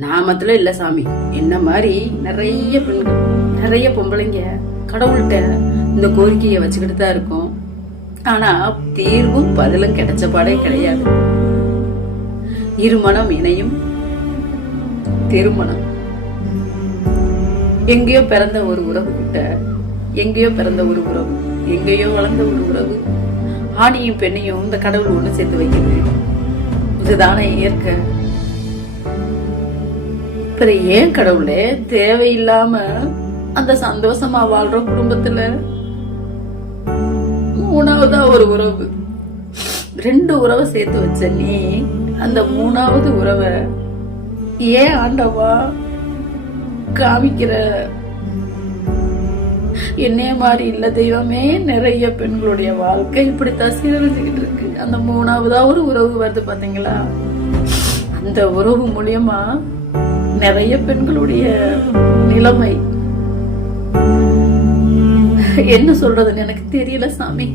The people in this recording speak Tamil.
நாமத்துல இல்ல சாமி. என்ன மாதிரி நிறைய பெண்கள் நிறைய பொம்பளைங்க கடவுள்கிட்ட இந்த கோரிக்கையை வச்சுக்கிட்டு தான் இருக்கும். ஆனா தீர்வும் பதிலும் கிடைச்ச பாடே கிடையாது. இருமணம் இணையும் திருமணம். எங்கேயோ பிறந்த ஒரு உறவு கிட்ட எங்கேயோ பிறந்த ஒரு உறவு எங்கேயோ வளர்ந்த ஒரு உறவு ஆணியும் பெண்ணையும் இந்த கடவுள் ஒண்ணு சேர்த்து வைக்கிறது. இதுதானே இயற்கை. அப்புறம் ஏன் கடவுளே தேவையில்லாம அந்த சந்தோஷமா வாழ்ற குடும்பத்துல? மூணாவதா ஒரு உறவு. ரெண்டு உறவை சேர்த்து வச்ச நீ அந்த மூணாவது உறவை ஏன் ஆண்டவா காமிக்கிற? என்னைய மாதிரி இல்ல தெய்வமே நிறைய பெண்களுடைய வாழ்க்கை இப்படித்தான் சீரழிச்சுக்கிட்டு இருக்கு. அந்த மூணாவதா ஒரு உறவு வருது பாத்தீங்களா? அந்த உறவு மூலியமா நிறைய பெண்களுடைய நிலைமை. என்ன சொல்றதுன்னு எனக்கு தெரியல சாமி.